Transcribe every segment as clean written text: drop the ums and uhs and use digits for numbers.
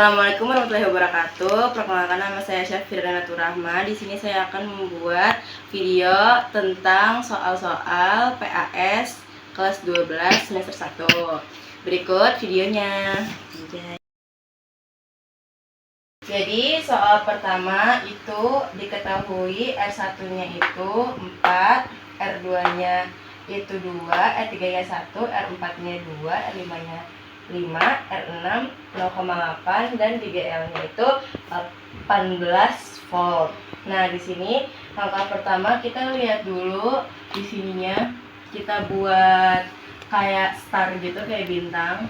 Assalamualaikum warahmatullahi wabarakatuh. Perkenalkan, nama saya Syafira Rahma. Di sini saya akan membuat video tentang soal-soal PAS kelas 12 semester 1. Berikut videonya. Jadi soal pertama itu diketahui R1-nya itu 4, R2-nya itu 2, R3-nya 1, R4-nya 2, R5-nya 5, R6 0,8 dan 3L-nya itu 18 volt. Nah, di sini langkah pertama kita lihat dulu di sininya. Kita buat kayak star gitu, kayak bintang.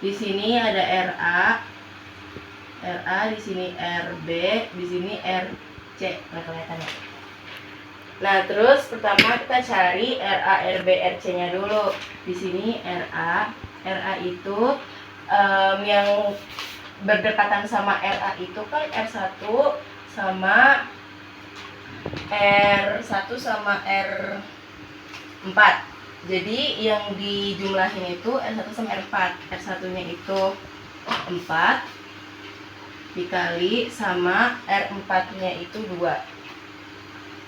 Di sini ada RA di sini RB, di sini RC. Nah, kelihatannya. Nah, terus pertama kita cari RA, RB, RC-nya dulu. Di sini RA itu yang berdekatan sama RA itu kan R1 sama R4. Jadi yang dijumlahin itu R1 sama R4. R1-nya itu 4 dikali sama R4-nya itu 2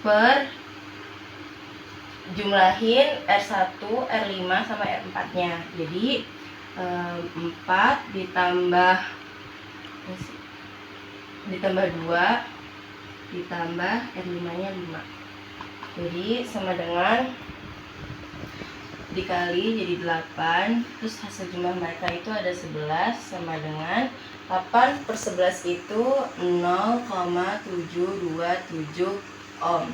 per jumlahin R1, R5 sama R4-nya. Jadi 4 ditambah 2 ditambah R5-nya 5. Jadi sama dengan dikali jadi 8. Terus hasil jumlah mereka itu ada 11 sama dengan 8 per 11 itu 0,727 ohm.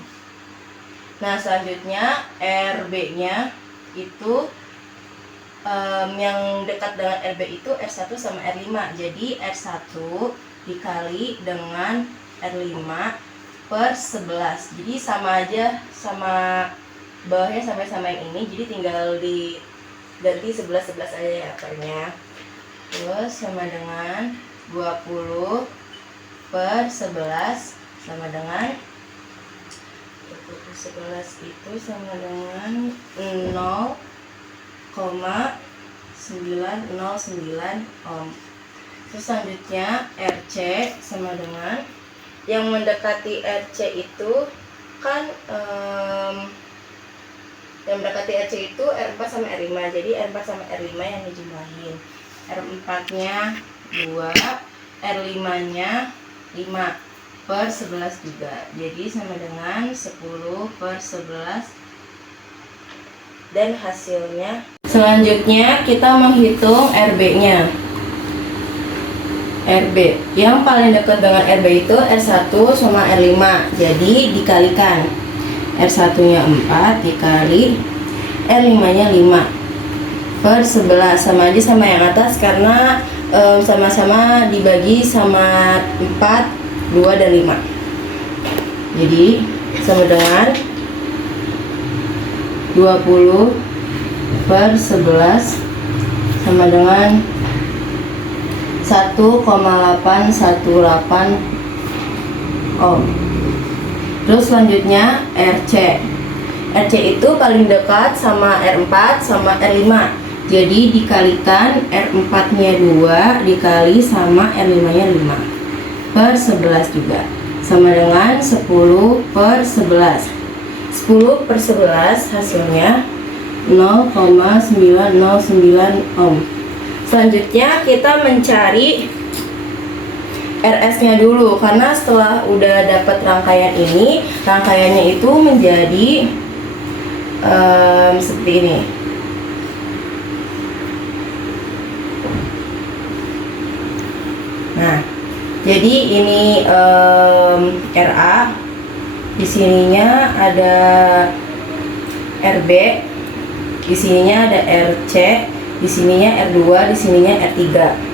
Nah, selanjutnya RB-nya itu yang dekat dengan RB itu R1 sama R5. Jadi R1 dikali dengan R5 per 11. Jadi sama aja, sama bawahnya sama yang ini. Jadi tinggal diganti 11 aja ya akarnya. Terus sama dengan 20 per 11 sama dengan 11 itu sama dengan 0,909 ohm. Terus selanjutnya RC sama dengan yang mendekati RC itu kan yang mendekati RC itu R4 sama R5. Jadi R4 sama R5 yang dijumlahin. R4-nya 2, R5-nya 5 per 11 juga. Jadi sama dengan 10 per 11. Dan hasilnya selanjutnya kita menghitung RB-nya. RB yang paling dekat dengan RB itu R1 sama R5. Jadi dikalikan. R1-nya 4 dikali R5-nya 5 per 11, sama aja sama yang atas karena sama-sama dibagi sama 4, 2 dan 5. Jadi sama dengan 20 per 11 sama dengan 1,818 ohm. Terus selanjutnya RC. RC itu paling dekat sama R4 sama R5. Jadi dikalikan R4-nya 2 dikali sama R5-nya 5 per 11 juga. Sama dengan 10 per 11. 10 per 11 hasilnya 0,909 ohm. Selanjutnya kita mencari RS-nya dulu, karena setelah udah dapat rangkaian ini, rangkaiannya itu menjadi seperti ini. Nah, jadi ini RA, di sininya ada RB, di sininya ada RC, di sininya R2, di sininya R3.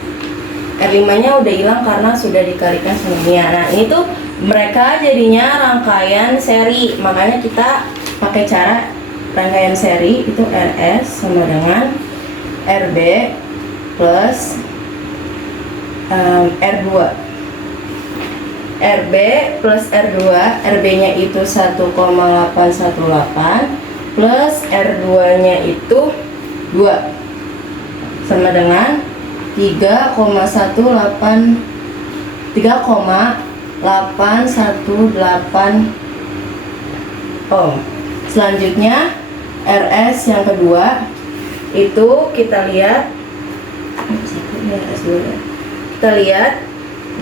R5-nya udah hilang karena sudah dikalikan semuanya. Nah, ini tuh mereka jadinya rangkaian seri. Makanya kita pakai cara rangkaian seri itu RS sama dengan RB plus R2. RB plus R2, RB-nya itu 1,818 plus R2-nya itu 2 sama dengan 3,818 ohm. Selanjutnya RS yang kedua itu kita lihat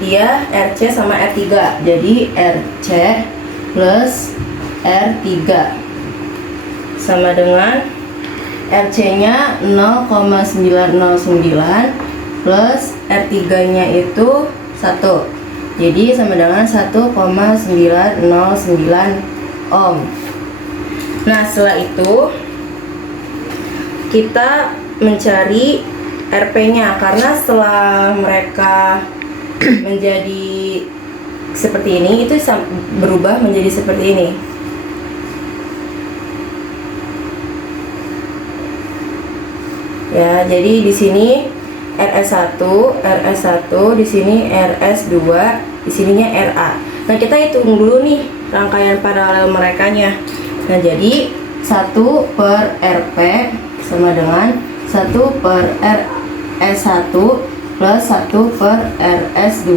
dia RC sama R3. Jadi RC plus R3 sama dengan RC-nya 0,909 plus R3-nya itu 1. Jadi sama dengan 1,909 ohm. Nah, setelah itu kita mencari RP-nya, karena setelah mereka menjadi seperti ini, itu berubah menjadi seperti ini. Ya, jadi di sini RS1, di sini RS2, di sininya RA. Nah, kita hitung dulu nih rangkaian paralel merekanya. Nah, jadi 1 per RP sama dengan 1 per RS1 plus 1 per RS2.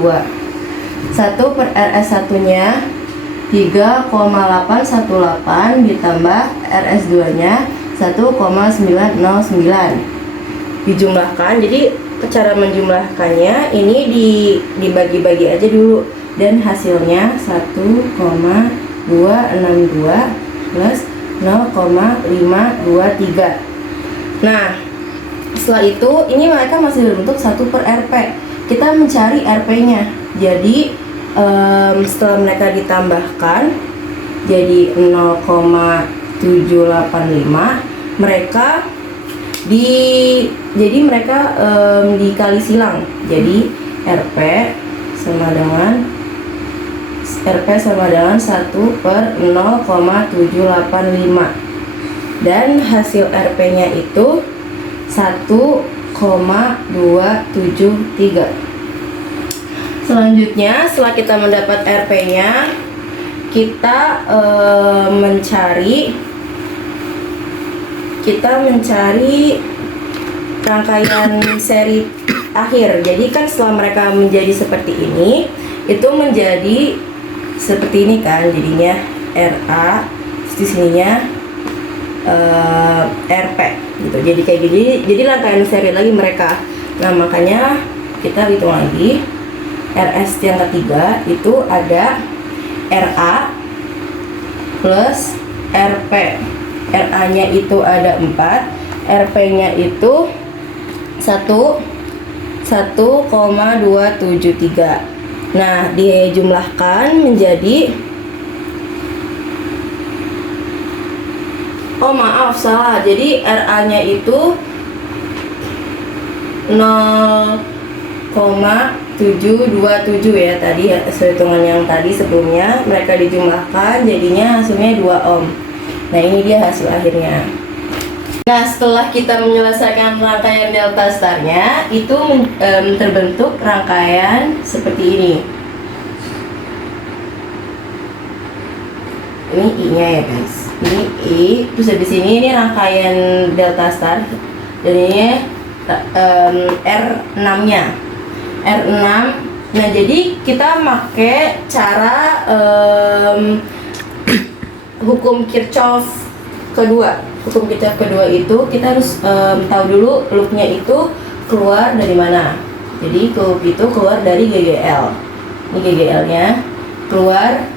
1 per RS1 nya 3,818 ditambah RS2 nya 1,909 dijumlahkan. Jadi cara menjumlahkannya ini dibagi-bagi aja dulu, dan hasilnya 1,262 plus 0,523. Nah, setelah itu ini mereka masih berbentuk 1 per RP. Kita mencari RP-nya. Jadi setelah mereka ditambahkan jadi 0,785, mereka dikali silang. Jadi RP sama dengan 1 per 0,785, dan hasil RP-nya itu 1,273. Selanjutnya, setelah kita mendapat RP-nya, kita mencari rangkaian seri akhir. Jadi kan setelah mereka menjadi seperti ini, itu menjadi seperti ini kan, jadinya RA, di sininya RP gitu. Jadi kayak gini, jadi rangkaian seri lagi mereka. Nah, makanya kita hitung lagi. RS yang ketiga itu ada RA plus RP. RA-nya itu ada 4, RP-nya itu 1,273. Nah, dijumlahkan menjadi, oh maaf salah, jadi RA-nya itu 0,727 ya tadi, hitungan yang tadi sebelumnya mereka dijumlahkan jadinya hasilnya 2 ohm. Nah, ini dia hasil akhirnya. Nah, setelah kita menyelesaikan rangkaian delta starnya, itu terbentuk rangkaian seperti ini. Ini I-nya ya guys. Ini I, terus habis ini rangkaian delta star, dan ini R6-nya. R6. Nah, jadi kita pakai cara hukum Kirchhoff kedua. Hukum Kirchhoff kedua itu kita harus tahu dulu loopnya itu keluar dari mana. Jadi loop itu keluar dari GGL. Ini GGL-nya keluar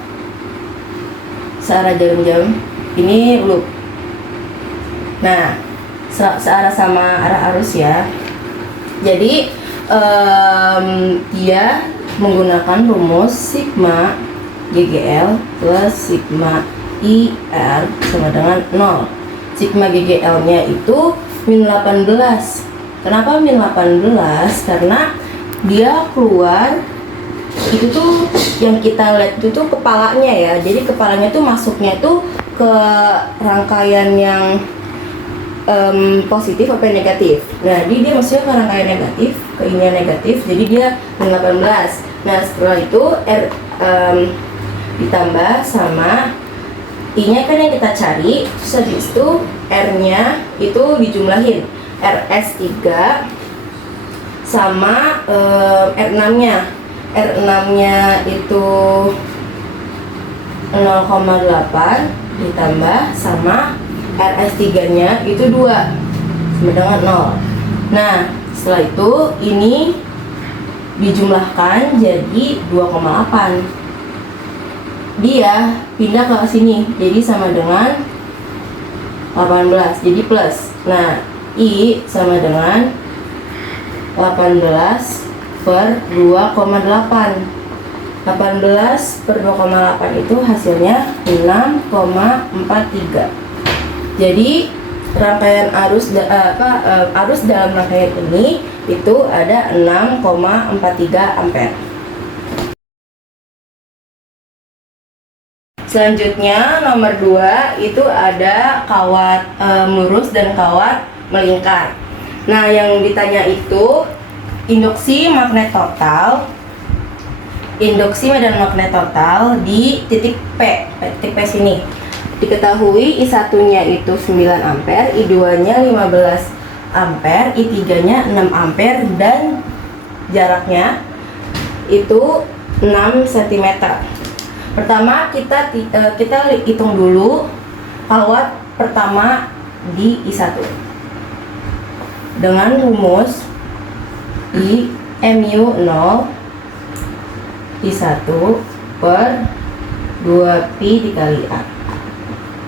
searah jarum-jam. Ini loop. Nah, searah sama arah arus ya. Jadi dia menggunakan rumus sigma GGL plus sigma IR sama dengan 0. Sigma GGL-nya itu min 18. Kenapa min 18? Karena dia keluar itu tuh yang kita lihat itu tuh kepalanya ya. Jadi kepalanya tuh masuknya tuh ke rangkaian yang positif apa negatif. Nah, dia maksudnya ke rangkaian negatif, ke ini negatif, jadi dia min 18. Nah, setelah itu ditambah sama I-nya kan yang kita cari, terus habis itu R-nya itu dijumlahin. RS3 sama R6 nya. R6 nya itu 0,8 ditambah sama RS3 nya itu 2 sama dengan 0. Nah setelah itu ini dijumlahkan jadi 2,8. Dia pindah ke sini jadi sama dengan 18, jadi plus. Nah I sama dengan 18 per 2,8. 18 per 2,8 itu hasilnya 6,43. Jadi rangkaian arus arus dalam rangkaian ini itu ada 6,43 ampere. Selanjutnya nomor 2 itu ada kawat lurus dan kawat melingkar. Nah yang ditanya itu induksi magnet total, induksi medan magnet total di titik P, titik P sini. Diketahui I1 nya itu 9 ampere, I2 nya 15 ampere, I3 nya 6 ampere dan jaraknya itu 6 cm. Pertama kita hitung dulu kawat pertama di I1 dengan rumus I mu 0 I1 per 2pi dikali A.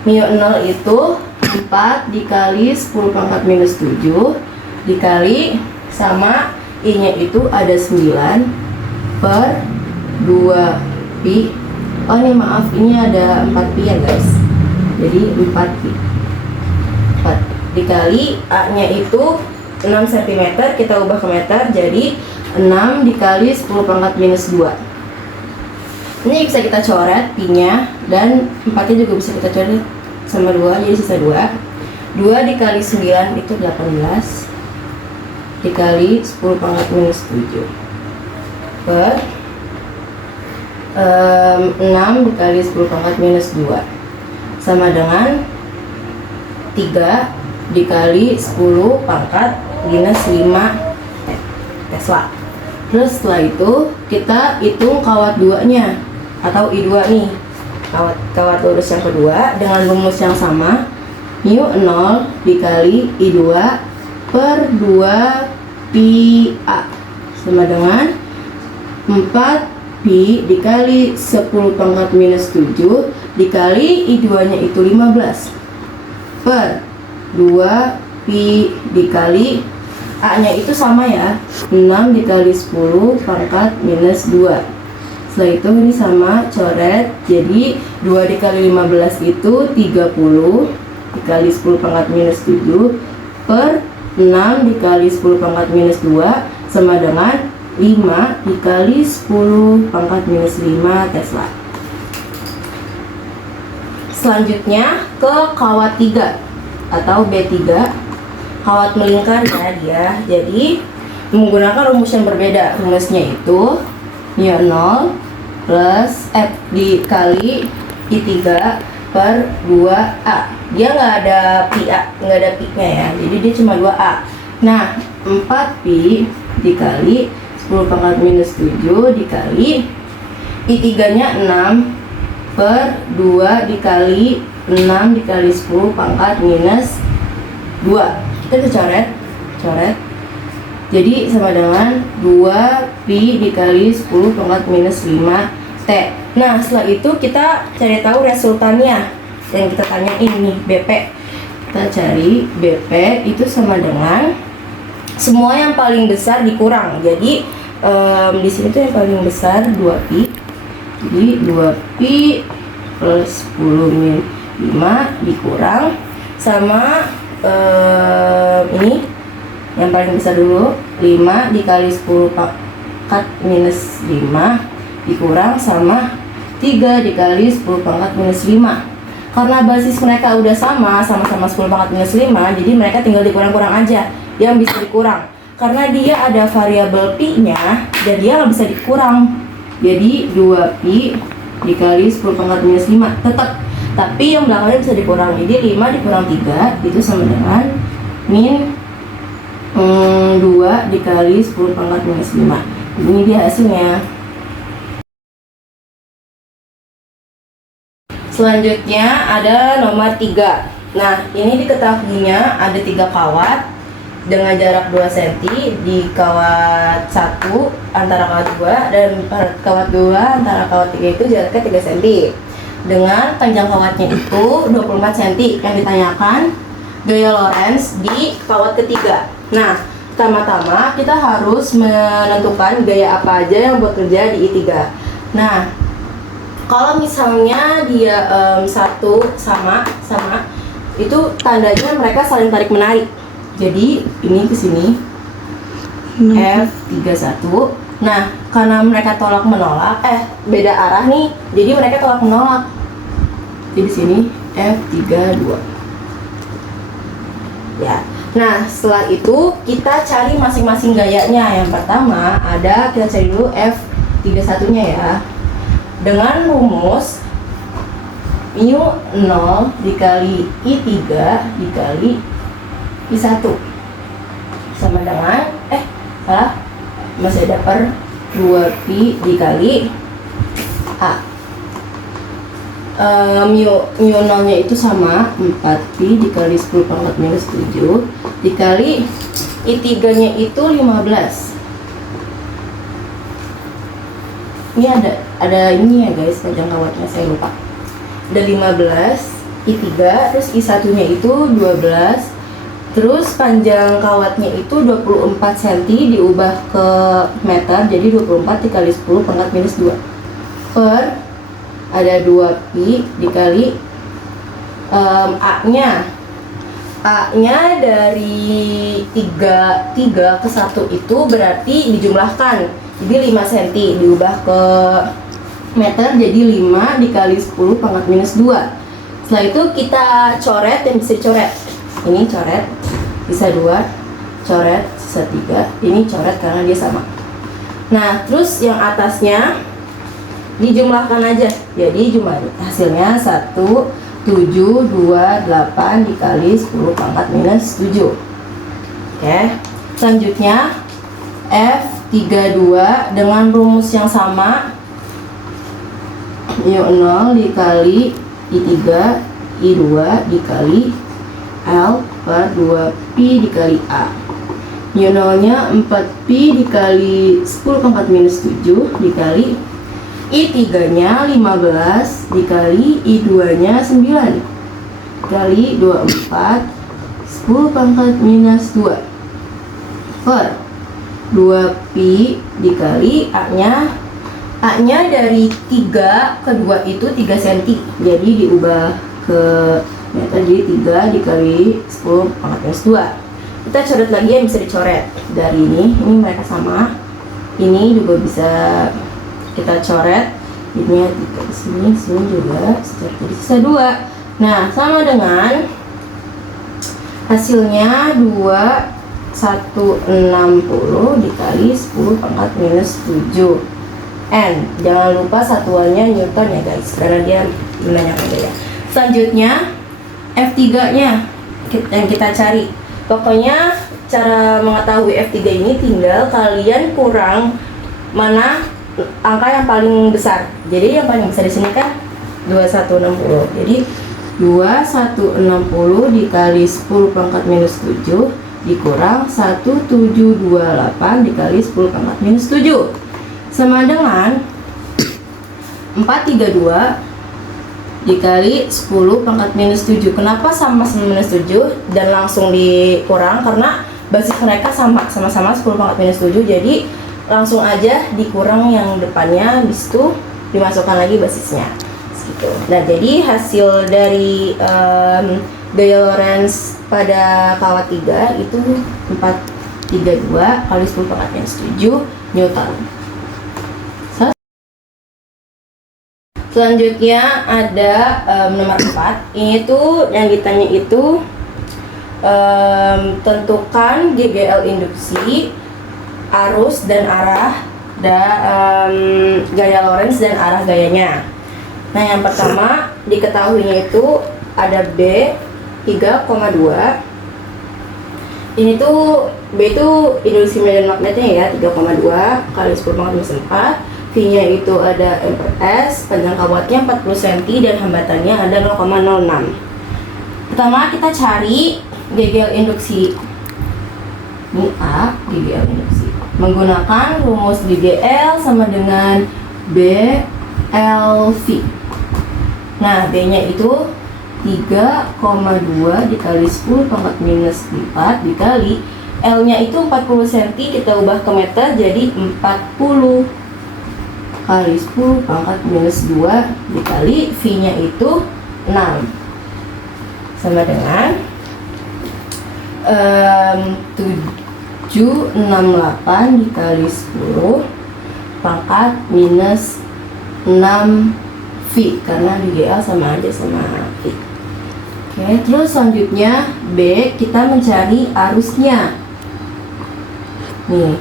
Mu 0 itu 4 dikali 10 pangkat minus 7 dikali sama I nya itu ada 9 per 2pi. Oh ini maaf, ini ada 4pi ya guys. Jadi 4pi 4 dikali A nya itu 6 cm, kita ubah ke meter jadi 6 dikali 10 pangkat minus 2. Ini bisa kita coret pi nya, dan 4 nya juga bisa kita coret sama 2, jadi sisa 2. 2 dikali 9 itu 18 dikali 10 pangkat minus 7 per 6 dikali 10 pangkat minus 2 sama dengan 3 dikali 10 pangkat minus 5 Tesla. Terus setelah itu kita hitung kawat 2 nya atau I2 nih, kawat lurus yang kedua dengan rumus yang sama, mu 0 dikali I2 per 2 pi A sama dengan 4 pi dikali 10 pangkat minus 7 dikali I2 nya itu 15 per 2 pi dikali A nya itu sama ya, 6 dikali 10 pangkat minus 2. Setelah itu ini sama, coret, jadi 2 dikali 15 itu 30 dikali 10 pangkat minus 7 per 6 dikali 10 pangkat minus 2 sama dengan 5 dikali 10 pangkat minus 5 Tesla. Selanjutnya ke kawat 3 atau B3, kawat melingkar ya dia. Jadi menggunakan rumus yang berbeda. Rumusnya itu mu 0 plus F dikali I3 per 2A. Dia nggak ada pi A, nggak ada pi nya ya, jadi dia cuma 2A. Nah 4pi dikali 10 pangkat minus 7 dikali I3 nya 6 per 2 dikali 6 dikali 10 pangkat minus 2. Kita bisa coret. Jadi sama dengan 2pi dikali 10 pangkat minus 5T. Nah setelah itu kita cari tahu resultannya yang kita tanyain nih, BP. Kita cari BP itu sama dengan semua yang paling besar dikurang. Jadi di sini tuh yang paling besar 2pi. Jadi 2pi plus 10 min 5 dikurang sama ini yang paling besar dulu 5 dikali 10 pangkat minus 5 dikurang sama 3 dikali 10 pangkat minus 5. Karena basis mereka udah sama-sama 10 pangkat minus 5, jadi mereka tinggal dikurang-kurang aja yang bisa dikurang. Karena dia ada variabel pi nya dan dia nggak bisa dikurang, jadi 2pi dikali 10 pangkat minus 5 tetap, tapi yang belakangnya bisa dikurang. Jadi 5 dikurang 3 itu sama dengan min 2 dikali 10 pangkat minus 5. Ini dia hasilnya. Selanjutnya ada nomor 3. Nah, ini diketahuinya ada 3 kawat dengan jarak 2 cm di kawat 1 antara kawat 2 dan kawat 2 antara kawat 3 itu jaraknya 3 cm. Dengan panjang kawatnya itu 24 cm. Yang ditanyakan gaya Lorentz di kawat ketiga. Nah, pertama-tama kita harus menentukan gaya apa aja yang bekerja di I3. Nah, kalau misalnya dia satu sama itu tandanya mereka saling tarik menarik. Jadi ini ke sini F31. Nah, karena mereka tolak menolak, beda arah nih, jadi mereka tolak menolak. Jadi di sini F32. Ya. Nah, setelah itu kita cari masing-masing gayanya. Yang pertama ada, kita cari dulu F31-nya ya. Dengan rumus mu 0 dikali I3 dikali I1 sama dengan masih ada per 2pi dikali A. Mu 0 nya itu sama 4pi dikali 10 pangkat minus 7 dikali I3 nya itu 15. Ini ada ini ya guys, panjang kawatnya saya lupa. Ada 15 I3, terus I1 nya itu 12. Terus panjang kawatnya itu 24 cm diubah ke meter, jadi 24 dikali 10 pangkat minus 2 per ada 2pi dikali A-nya dari 3 ke 1 itu berarti dijumlahkan. Jadi 5 cm diubah ke meter, jadi 5 dikali 10 pangkat minus 2. Setelah itu kita coret yang bisa dicoret. Ini coret, bisa 2, coret, sisa 3. Ini coret karena dia sama. Nah, terus yang atasnya dijumlahkan aja. Jadi jumlah hasilnya 1728 dikali 10 pangkat minus 7. Oke. Selanjutnya F32 dengan rumus yang sama, mu 0 dikali I3 I2 dikali L per 2pi dikali A. Mu 0 nya 4pi dikali 10 pangkat minus 7 dikali I3 nya 15 dikali I2 nya 9 dikali 24 10 pangkat minus 2 per 2pi dikali A-nya dari 3 ke 2 itu 3 cm. Jadi diubah ke meter, jadi 3 dikali 10 pangkat minus 2. Kita coret lagi yang bisa dicoret. Dari ini mereka sama. Ini juga bisa kita coret. Ini di sini juga jadi sisa 2. Nah, sama dengan hasilnya 2160 dikali 10 pangkat minus 7 N. Jangan lupa satuannya Newton ya guys, karena dia menanyakan gaya. Selanjutnya F3 nya yang kita cari. Pokoknya cara mengetahui F3 ini tinggal kalian kurang mana angka yang paling besar. Jadi yang paling besar di sini kan 2160. Jadi 2160 dikali 10 pangkat minus 7 dikurang 1728 dikali 10 pangkat minus 7 sama dengan 432 dikali 10 pangkat minus 7. Kenapa sama minus 7 dan langsung dikurang? Karena basis mereka sama-sama 10 pangkat minus 7. Jadi langsung aja dikurang yang depannya, habis itu dimasukkan lagi basisnya gitu. Nah, jadi hasil dari gaya Lorentz pada kawat 3 itu 432 kali 10 pangkat minus 7 Newton. Selanjutnya ada nomor 4. Ini tuh yang ditanya itu tentukan GGL induksi, arus dan arah gaya Lorentz dan arah gayanya. Nah, yang pertama diketahuinya itu ada B 3,2 Ini tuh B itu induksi medan magnetnya ya, 3,2 kali 10 pangkat minus 4. V-nya itu ada M per S, panjang kawatnya 40 cm dan hambatannya ada 0,06. Pertama kita cari GGL induksi. Ini A, GGL induksi. Menggunakan rumus GGL sama dengan B L V. Nah, B-nya itu 3,2 dikali 10 pangkat minus 4 dikali L-nya itu 40 cm, kita ubah ke meter jadi 40 kali 10 pangkat minus 2 dikali V-nya itu 6 sama dengan 768 dikali 10 pangkat minus 6 V, karena GGL sama aja sama V. Oke, terus selanjutnya B, kita mencari arusnya. Nih,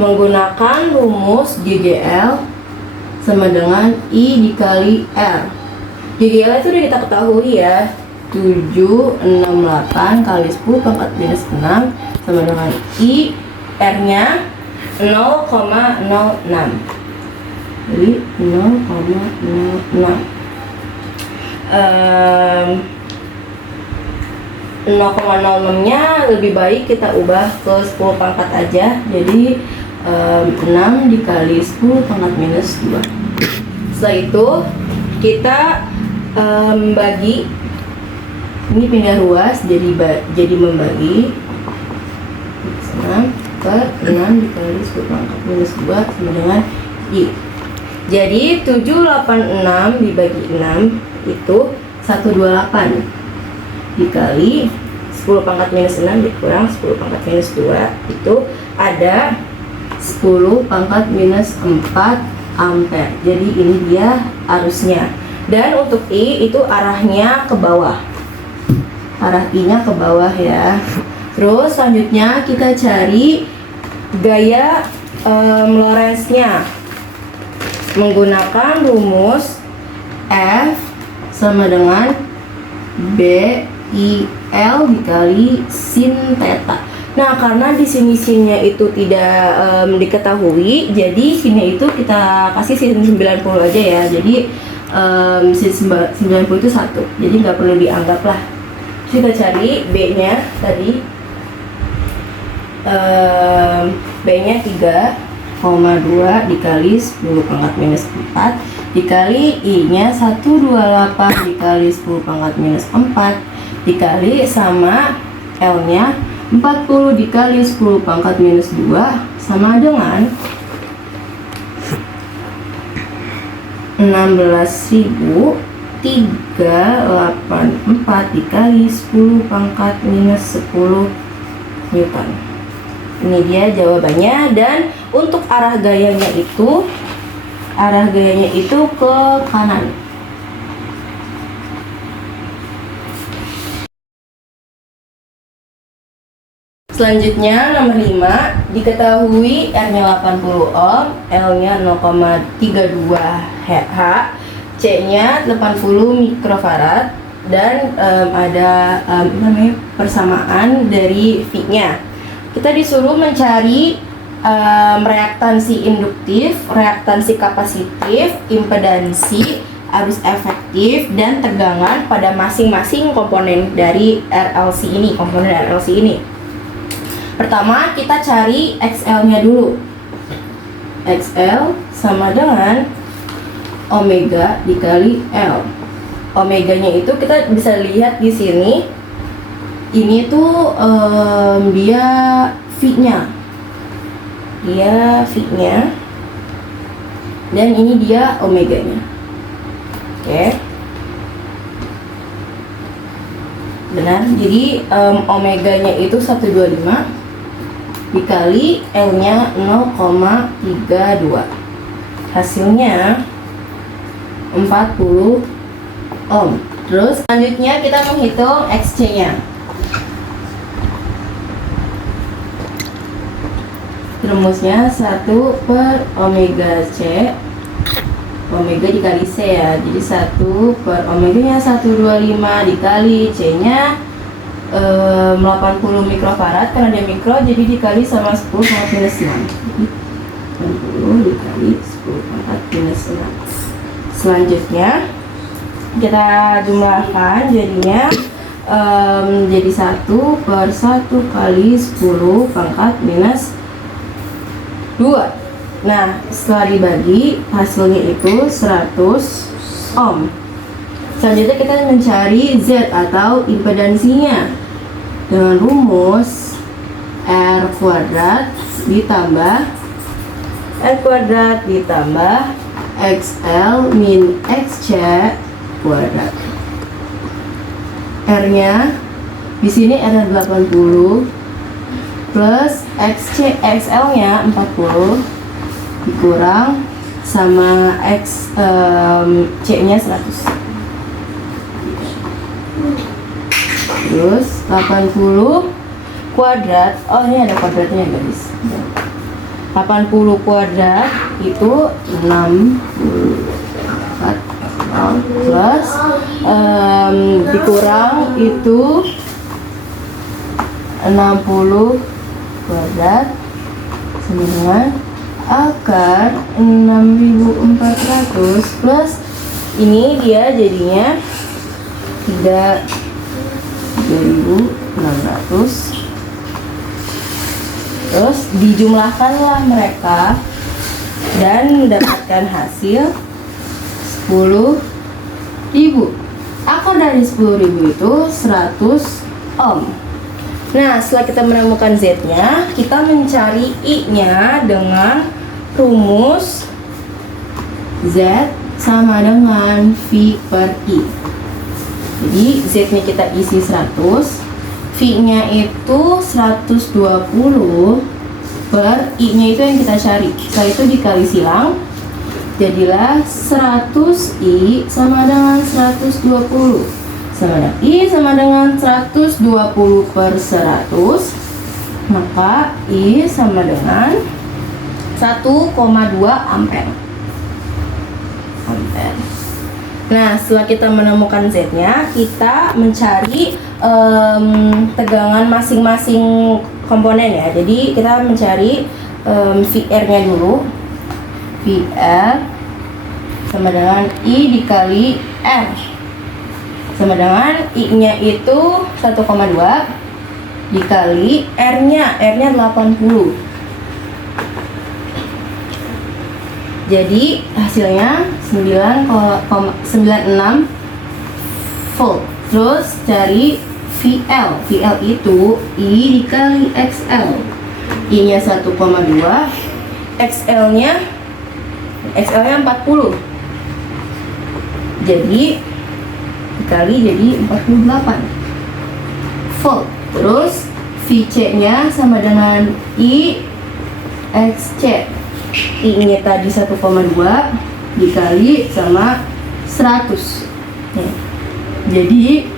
menggunakan rumus GGL sama dengan I dikali R. GGL itu udah kita ketahui ya, 768 kali 10 pangkat minus 6 sama dengan I, R-nya 0,06. Jadi 0,06. 0,06-nya lebih baik kita ubah ke 10 pangkat aja, jadi 6 dikali 10 pangkat minus 2. Setelah itu kita bagi, ini pindah ruas jadi membagi 6 per 6 dikali 10 pangkat minus 2 sama dengan I. Jadi 786 dibagi 6 itu 128 dikali 10 pangkat minus 6 dikurang 10 pangkat minus 2 itu ada 10 pangkat minus 4 ampere. Jadi ini dia arusnya. Dan untuk I itu arahnya ke bawah. Arah I-nya ke bawah ya. Terus selanjutnya kita cari gaya Lorentz-nya. Menggunakan rumus F sama dengan B I L dikali sin theta. Nah, karena di sini sinnya itu tidak diketahui, jadi sinnya itu kita kasih sin 90 aja ya. Jadi sin 90 itu 1, jadi nggak perlu dianggap lah. Kita cari B-nya tadi, B-nya 3,2 dikali 10 pangkat minus 4 dikali I-nya 128 dikali 10 pangkat minus 4 dikali sama L-nya 40 dikali 10 pangkat minus 2 sama dengan 16.384 dikali 10 pangkat minus 10 Newton. Ini dia jawabannya. Dan untuk arah gayanya itu ke kanan. Selanjutnya nomor 5, diketahui R-nya 80 ohm, L-nya 0,32 H, C-nya 80 mikrofarad, dan ada persamaan dari V-nya. Kita disuruh mencari reaktansi induktif, reaktansi kapasitif, impedansi, arus efektif, dan tegangan pada masing-masing komponen dari RLC ini, Pertama kita cari XL-nya dulu. XL sama dengan omega dikali L. Omeganya itu kita bisa lihat di sini. Ini tuh dia V-nya. Dan ini dia omeganya. Oke. Benar. Jadi omeganya itu 125 dikali L-nya 0,32. Hasilnya 40 ohm. Terus selanjutnya kita menghitung XC-nya. Rumusnya 1 per omega C, omega dikali C ya. Jadi 1 per omeganya 125 dikali C-nya 80 mikrofarad. Karena dia mikro jadi dikali sama 10 pangkat minus 6. Jadi 80 dikali 10 pangkat minus 6. Selanjutnya kita jumlahkan, jadinya jadi 1 per 1 kali 10 pangkat minus 2. Nah, setelah dibagi hasilnya itu 100 ohm. Selanjutnya kita mencari Z atau impedansinya dengan rumus R kuadrat ditambah XL min XC kuadrat. R-nya di sini R 80 plus XL-nya 40 dikurang sama C-nya 100. Terus 80 kuadrat, oh ini ada kuadratnya guys. 80 kuadrat itu 64 plus dikurang itu 60 kuadrat sama dengan akar 6400 plus ini dia jadinya 3600. Terus dijumlahkanlah mereka dan mendapatkan hasil 10.000. Akar dari 10.000 itu 100 ohm. Nah, setelah kita menemukan Z-nya, kita mencari I-nya dengan rumus Z sama dengan V per I. Jadi Z-nya kita isi 100, V-nya itu 120 per I-nya itu yang kita cari. Setelah itu dikali silang, jadilah 100I sama dengan 120. Sama dengan I sama dengan 120 per 100, maka I sama dengan 1,2 ampere. Nah, setelah kita menemukan Z-nya, kita mencari tegangan masing-masing komponen ya. Jadi kita mencari VR-nya dulu. VR sama dengan I dikali R sama dengan I-nya itu 1,2 dikali R-nya 80. Jadi hasilnya 9,96 volt. Terus cari VL. VL itu I dikali XL. I-nya 1,2, XL-nya 40. Jadi dikali jadi 48 volt. Terus VC-nya sama dengan I XC. I-nya tadi 1,2 dikali sama 100. Jadi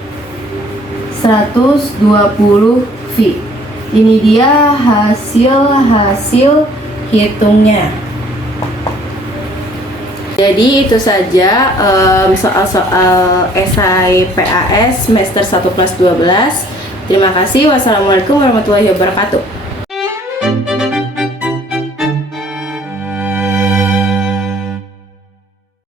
120 V. Ini dia hasil hitungnya. Jadi itu saja soal-soal esai PAS semester 1 kelas 12. Terima kasih. Wassalamualaikum warahmatullahi wabarakatuh.